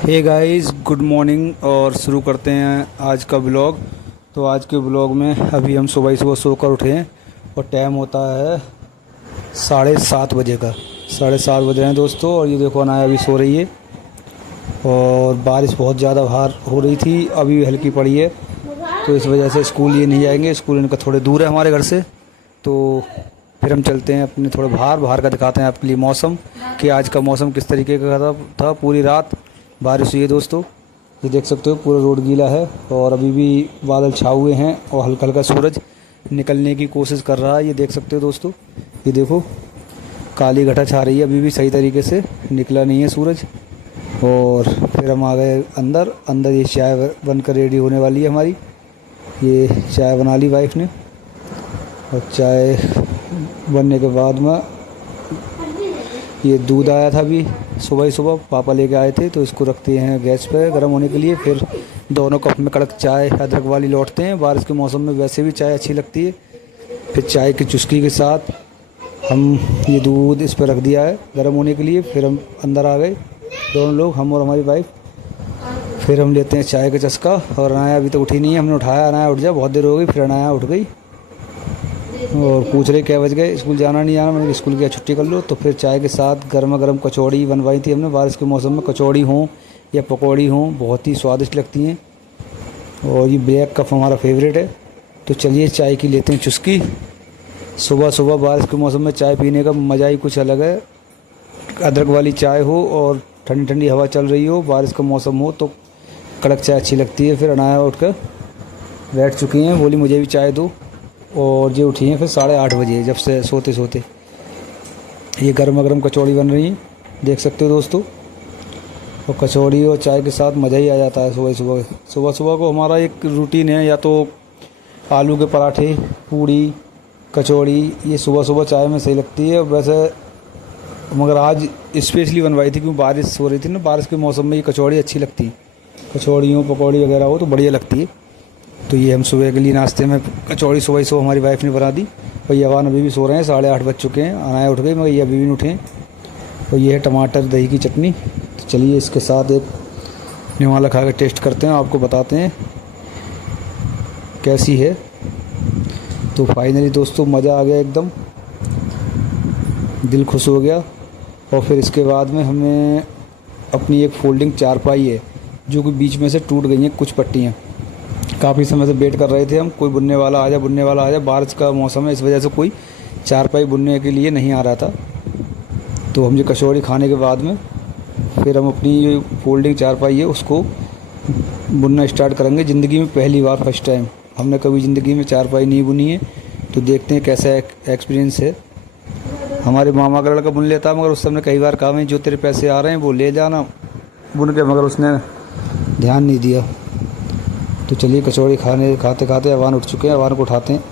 Hey guys, good morning. और शुरू करते हैं आज का ब्लॉग। तो आज के ब्लॉग में अभी हम सुबह सुबह सोकर उठे हैं और टाइम होता है 7:30 बजे का। 7:30 बज रहे हैं दोस्तों। और ये देखो अनाया अभी सो रही है और बारिश बहुत ज़्यादा बाहर हो रही थी, अभी भी हल्की पड़ी है। तो इस वजह से स्कूल ये नहीं जाएंगे, स्कूल इनका थोड़े दूर है हमारे घर से। तो फिर हम चलते हैं अपने थोड़े बाहर का दिखाते हैं आपके लिए मौसम, कि आज का मौसम किस तरीके का था। पूरी रात बारिश हुई है दोस्तों। ये देख सकते हो पूरा रोड गीला है और अभी भी बादल छाए हुए हैं और हल्का हल्का सूरज निकलने की कोशिश कर रहा है। ये देख सकते हो दोस्तों, ये देखो काली घटा छा रही है, अभी भी सही तरीके से निकला नहीं है सूरज। और फिर हम आ गए अंदर ये चाय बनकर रेडी होने वाली है हमारी। ये चाय बना ली वाइफ ने और चाय बनने के बाद में ये दूध आया था अभी सुबह ही सुबह, पापा लेके आए थे। तो इसको रखते हैं गैस पे गर्म होने के लिए। फिर दोनों कप में कड़क चाय अदरक वाली लौटते हैं। बारिश के मौसम में वैसे भी चाय अच्छी लगती है। फिर चाय की चुस्की के साथ हम ये दूध इस पर रख दिया है गर्म होने के लिए। फिर हम अंदर आ गए दोनों लोग, हम और हमारी वाइफ। फिर हम लेते हैं चाय का चस्का। और अनाया अभी तक उठी नहीं है, हमने उठाया, अनाया उठ जा, बहुत देर हो गई। फिर अनाया उठ गई और पूछ रहे क्या बज गए, स्कूल जाना नहीं जाना। मैंने स्कूल की छुट्टी कर लो। तो फिर चाय के साथ गर्मा गर्म कचौड़ी बनवाई थी हमने। बारिश के मौसम में कचौड़ी हों या पकौड़ी हों, बहुत ही स्वादिष्ट लगती हैं। और ये ब्लैक कप हमारा फेवरेट है। तो चलिए चाय की लेते हैं चुस्की। सुबह सुबह बारिश के मौसम में चाय पीने का मज़ा ही कुछ अलग है। अदरक वाली चाय हो और ठंडी ठंडी हवा चल रही हो, बारिश का मौसम हो, तो कड़क चाय अच्छी लगती है। फिर अनाया उठ कर बैठ चुकी हैं, बोली मुझे भी चाय दो। और ये उठी हैं फिर 8:30 बजे, जब से सोते सोते। ये गर्मा गर्म कचौड़ी बन रही है, देख सकते हो दोस्तों। और कचौड़ी और चाय के साथ मज़ा ही आ जाता है सुबह सुबह को। हमारा एक रूटीन है, या तो आलू के पराठे, पूड़ी, कचौड़ी, ये सुबह सुबह चाय में सही लगती है। वैसे मगर आज स्पेशली बनवाई थी क्योंकि बारिश हो रही थी ना। बारिश के मौसम में ये कचौड़ी अच्छी लगती है, कचौड़ी हो पकौड़ी वगैरह हो तो बढ़िया लगती है। तो ये हम सुबह के लिए नाश्ते में कचौड़ी सुबह सुबह हमारी वाइफ ने बना दी। और ये अवान अभी भी सो रहे हैं, 8:30 बज चुके हैं। अनाया उठ गई मगर ये अभी भी नहीं उठे हैं। और ये है टमाटर दही की चटनी। तो चलिए इसके साथ एक निवाला खा के टेस्ट करते हैं, आपको बताते हैं कैसी है। तो फाइनली दोस्तों मज़ा आ गया, एकदम दिल खुश हो गया। और फिर इसके बाद में हमने अपनी एक फोल्डिंग चारपाई है जो कि बीच में से टूट गई हैं कुछ पट्टियाँ। काफ़ी समय से वेट कर रहे थे हम, कोई बुनने वाला आ जाए। बारिश का मौसम है, इस वजह से कोई चारपाई बुनने के लिए नहीं आ रहा था। तो हम ये कचौड़ी खाने के बाद में फिर हम अपनी ये फोल्डिंग चारपाई है उसको बुनना स्टार्ट करेंगे। ज़िंदगी में पहली बार, फर्स्ट टाइम हमने कभी ज़िंदगी में चारपाई नहीं बुनी है। तो देखते हैं कैसा एक्सपीरियंस है। हमारे मामा का लड़का बुन लेता, मगर उस समय कई बार कहा मैं जो तेरे पैसे आ रहे हैं वो ले जाना बुन के, मगर उसने ध्यान नहीं दिया। तो चलिए कचौड़ी खाते खाते अवान उठ चुके हैं। अवान को उठाते हैं,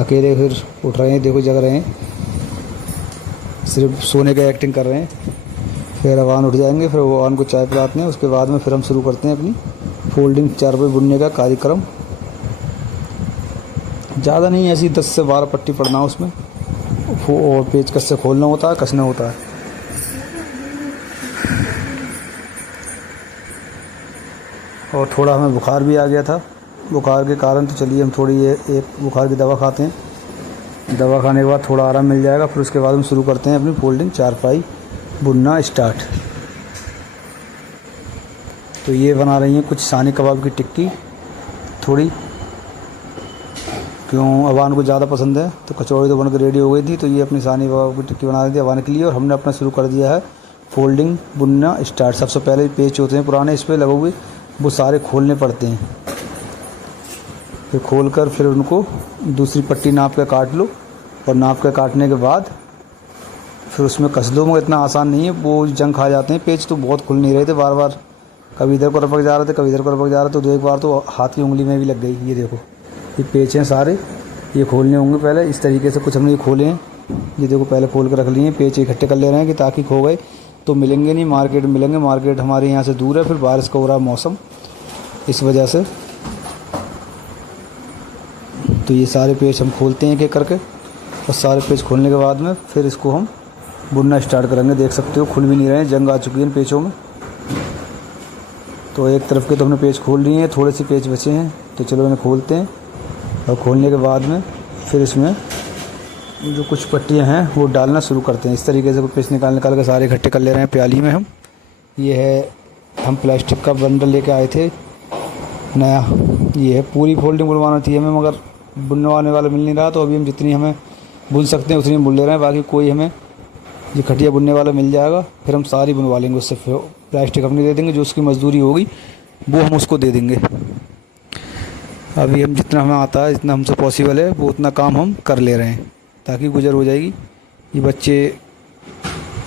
अकेले फिर उठ रहे हैं, देखो जग रहे हैं, सिर्फ सोने का एक्टिंग कर रहे हैं। फिर अवान उठ जाएंगे, फिर वो अवान को चाय पिलाते हैं। उसके बाद में फिर हम शुरू करते हैं अपनी फोल्डिंग चारपाई बुनने का कार्यक्रम। ज़्यादा नहीं, ऐसी 10 से 12 पट्टी पड़ना उसमें, और पेचकस से खोलना होता है, कसना होता है। और थोड़ा हमें बुखार भी आ गया था, बुखार के कारण। तो चलिए हम थोड़ी एक बुखार की दवा खाते हैं। दवा खाने के बाद थोड़ा आराम मिल जाएगा। फिर उसके बाद हम शुरू करते हैं अपनी फोल्डिंग चारपाई बुनना स्टार्ट। तो ये बना रही हैं कुछ सानी कबाब की टिक्की थोड़ी, क्यों अवान को ज़्यादा पसंद है। तो कचौड़ी तो बनकर रेडी हो गई थी, तो ये अपनी सानी कबाब की टिक्की बना रही थी अवान के लिए। और हमने अपना शुरू कर दिया है फोल्डिंग बुनना स्टार्ट। सबसे पहले पेच होते हैं पुराने इस पर लगे हुए, वो सारे खोलने पड़ते हैं। फिर खोल कर फिर उनको दूसरी पट्टी नाप के काट लो। और नाप के काटने के बाद फिर उसमें कस दो। मगर इतना आसान नहीं है, वो जंग खा जाते हैं पेच। तो बहुत खुल नहीं रहे थे, बार बार कभी इधर को रपक जा रहे थे, कभी इधर को रपक जा रहे थे। तो एक बार तो हाथ की उंगली में भी लग गई। ये देखो ये पेच हैं सारे, ये खोलने होंगे पहले। इस तरीके से कुछ हमने ये खोले हैं, ये देखो पहले खोल कर रख लिए हैं। पेच इकट्ठे कर ले रहे हैं कि ताकि खो गए तो मिलेंगे नहीं, मार्केट में मिलेंगे। मार्केट हमारे यहाँ से दूर है, फिर बारिश का हो रहा मौसम, इस वजह से। तो ये सारे पेज हम खोलते हैं एक एक करके। और सारे पेज खोलने के बाद में फिर इसको हम बुनना स्टार्ट करेंगे। देख सकते हो खुल भी नहीं रहे हैं, जंग आ चुकी है इन पेचों में। तो एक तरफ के तो हमने पेज खोल लिए हैं, थोड़े से पेज बचे हैं, तो चलो इन्हें खोलते हैं। और खोलने के बाद में फिर इसमें जो कुछ पट्टियाँ हैं वो डालना शुरू करते हैं। इस तरीके से पेज निकाल के सारे इकट्ठे कर ले रहे हैं प्याली में हम। ये है, हम प्लास्टिक का बंडल लेके आए थे नया। ये है, पूरी फोल्डिंग बुनवाना थी हमें, मगर बुनवाने वाला मिल नहीं रहा, तो अभी हम जितनी हमें बुन सकते हैं उतनी बुन ले रहे हैं। बाकी कोई हमें ये खटिया बुनने वाला मिल जाएगा, फिर हम सारी बुनवा लेंगे उससे। फिर प्लास्टिक अपनी दे देंगे, जो उसकी मजदूरी होगी वो हम उसको दे देंगे। अभी हम जितना हमें आता है, जितना हमसे पॉसिबल है, वो उतना काम हम कर ले रहे हैं ताकि गुजर हो जाएगी। ये बच्चे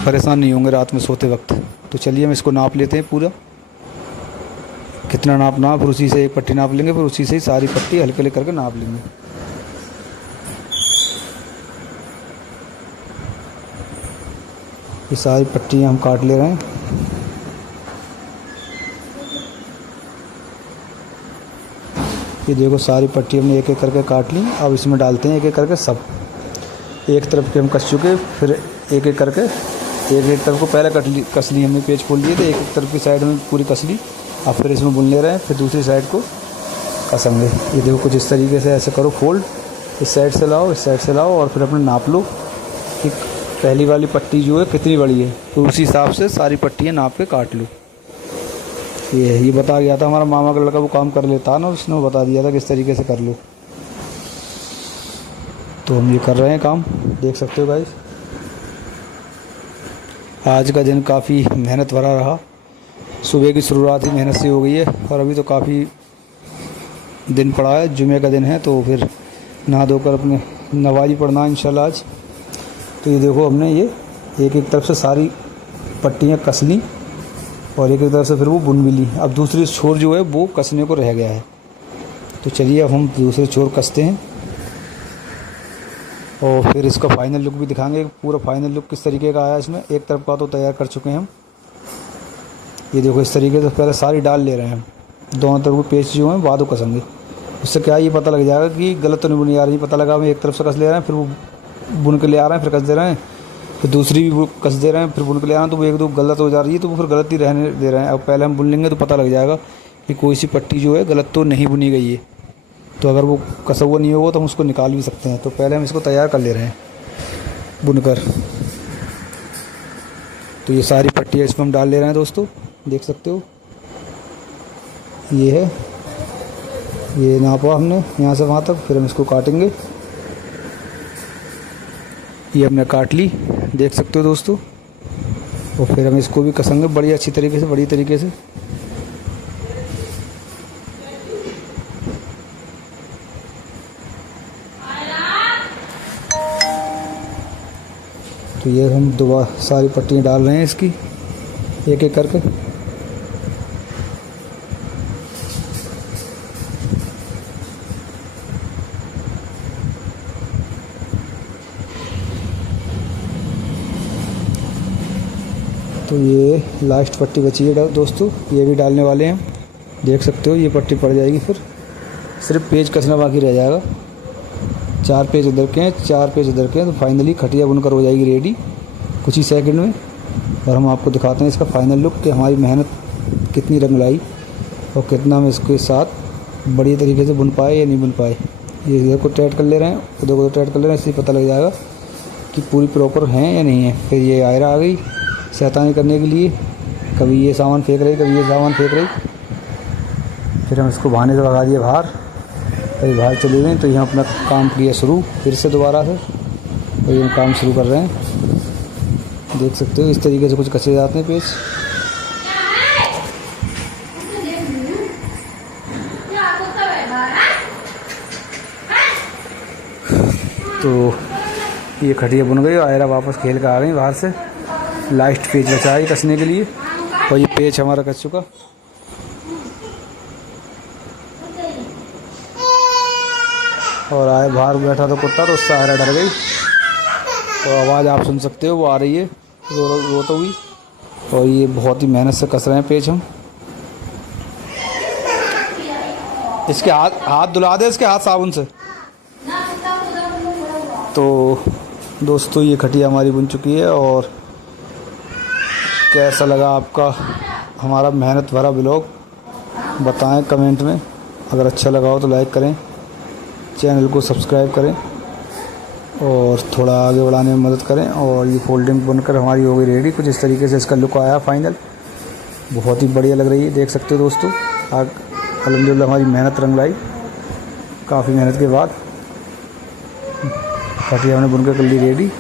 परेशान नहीं होंगे रात में सोते वक्त। तो चलिए हम इसको नाप लेते हैं पूरा, कितना नापना, फिर उसी से एक पट्टी नाप लेंगे, फिर उसी से ही सारी पट्टी हल्के हल्के करके नाप लेंगे। ये सारी पट्टियाँ हम काट ले रहे हैं। ये देखो सारी पट्टी हमने एक एक करके काट ली। अब इसमें डालते हैं एक एक करके सब। एक तरफ के हम कस चुके, फिर एक एक करके एक तरफ को पहले कस ली हमने, पेज खोल दिए थे, एक तरफ की साइड में पूरी कस ली। अब फिर इसमें बुन ले रहे हैं, फिर दूसरी साइड को कसेंगे। ये देखो कुछ इस तरीके से ऐसे करो फोल्ड, इस साइड से लाओ, इस साइड से लाओ, और फिर अपने नाप लो कि पहली वाली पट्टी जो है कितनी बड़ी है, तो उसी हिसाब से सारी पट्टियाँ नाप के काट लो। ये बता गया था हमारा मामा का लड़का, वो काम कर लेता ना, उसने बता दिया था किस तरीके से कर लो। तो हम ये कर रहे हैं काम, देख सकते हो गाइस। आज का दिन काफ़ी मेहनत भरा रहा। सुबह की शुरुआत ही मेहनत से हो गई है, और अभी तो काफ़ी दिन पड़ा है। जुमे का दिन है, तो फिर नहा धोकर अपने नमाज़ी पढ़ना इंशाल्लाह आज। तो ये देखो हमने ये एक एक तरफ से सारी पट्टियाँ कस ली, और एक एक तरफ से फिर वो बुन भी ली। अब दूसरी छोर जो है वो कसने को रह गया है। तो चलिए अब हम दूसरे छोर कसते हैं, और फिर इसका फाइनल लुक भी दिखाएंगे। पूरा फाइनल लुक किस तरीके का आया इसमें। एक तरफ का तो तैयार कर चुके हैं हम। ये देखो इस तरीके से पहले सारी डाल ले रहे हैं हम, दोनों तरफ के पेच जो हैं बाद में कसेंगे। उससे क्या ये पता लग जाएगा कि गलत तो नहीं बुनी आ रही। पता लगा हम एक तरफ से कस ले रहे हैं, फिर वो बुन के ले आ रहे हैं, फिर कस दे रहे हैं, फिर दूसरी भी कस दे रहे हैं, फिर बुन के ले आ रहे हैं, तो वो एक दो गलत हो जा रही है, तो वो फिर गलत ही रहने दे रहे हैं। अब पहले हम बुन लेंगे तो पता लग जाएगा कि कोई सी पट्टी जो है गलत तो नहीं बुनी गई है। तो अगर वो कसा हुआ नहीं होगा तो हम उसको निकाल भी सकते हैं। तो पहले हम इसको तैयार कर ले रहे हैं बुनकर। तो ये सारी पट्टियाँ इसमें हम डाल ले रहे हैं दोस्तों, देख सकते हो। ये है, ये नापा हमने यहाँ से वहाँ तक, फिर हम इसको काटेंगे। ये हमने काट ली, देख सकते हो दोस्तों। और फिर हम इसको भी कसेंगे बड़ी अच्छी तरीके से, बड़ी तरीके से। तो ये हम दोबारा सारी पट्टियाँ डाल रहे हैं इसकी एक एक करके। तो ये लास्ट पट्टी बची है दोस्तों, ये भी डालने वाले हैं। देख सकते हो ये पट्टी पड़ जाएगी, फिर सिर्फ पेज कसना बाकी रह जाएगा। 4 पेज उधर के हैं, 4 पेज उधर के हैं, तो फाइनली खटिया बुनकर हो जाएगी रेडी कुछ ही सेकंड में। और हम आपको दिखाते हैं इसका फाइनल लुक कि हमारी मेहनत कितनी रंग लाई और कितना हम इसके साथ बढ़िया तरीके से बुन पाए या नहीं बुन पाए। ये इधर को टाइट कर ले रहे हैं, उधर को टाइट कर ले रहे हैं, इससे पता लग जाएगा कि पूरी प्रॉपर हैं या नहीं है। फिर ये आयरा आ गई शैतानी करने के लिए, कभी ये सामान फेंक रही, कभी ये सामान फेंक रही। फिर हम इसको बहाने से भगा दिए बाहर, कभी बाहर चले गए। तो यहाँ अपना काम किया शुरू फिर से दोबारा से, तो ये काम शुरू कर रहे हैं। देख सकते हो इस तरीके से कुछ कसे जाते हैं पेज। तो ये खटिया बुन गई, आयरा वापस खेल कर आ गई बाहर से। लास्ट पेज बचा है कसने के लिए, और ये पेज हमारा कस चुका। और आए बाहर बैठा तो कुत्ता, तो उससे आयरा डर गई। तो आवाज़ आप सुन सकते हो वो आ रही है, रोते हुई। और ये बहुत ही मेहनत से कस रहे हैं पेज हम। इसके हाथ धुला दे, इसके हाथ साबुन से। तो दोस्तों ये खटिया हमारी बुन चुकी है। और कैसा लगा आपका हमारा मेहनत भरा ब्लॉग, बताएं कमेंट में। अगर अच्छा लगा हो तो लाइक करें, चैनल को सब्सक्राइब करें और थोड़ा आगे बढ़ाने में मदद करें। और ये फोल्डिंग बनकर हमारी हो गई रेडी। कुछ इस तरीके से इसका लुक आया फाइनल। बहुत ही बढ़िया लग रही है, देख सकते हो दोस्तों। अल्हम्दुलिल्लाह हमारी मेहनत रंग लाई, काफ़ी मेहनत के बाद खटिया हमने बुनकर कर ली रेडी।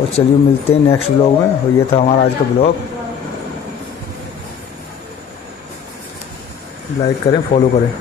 और चलिए मिलते हैं नेक्स्ट ब्लॉग में। और ये था हमारा आज का ब्लॉग। लाइक करें, फॉलो करें।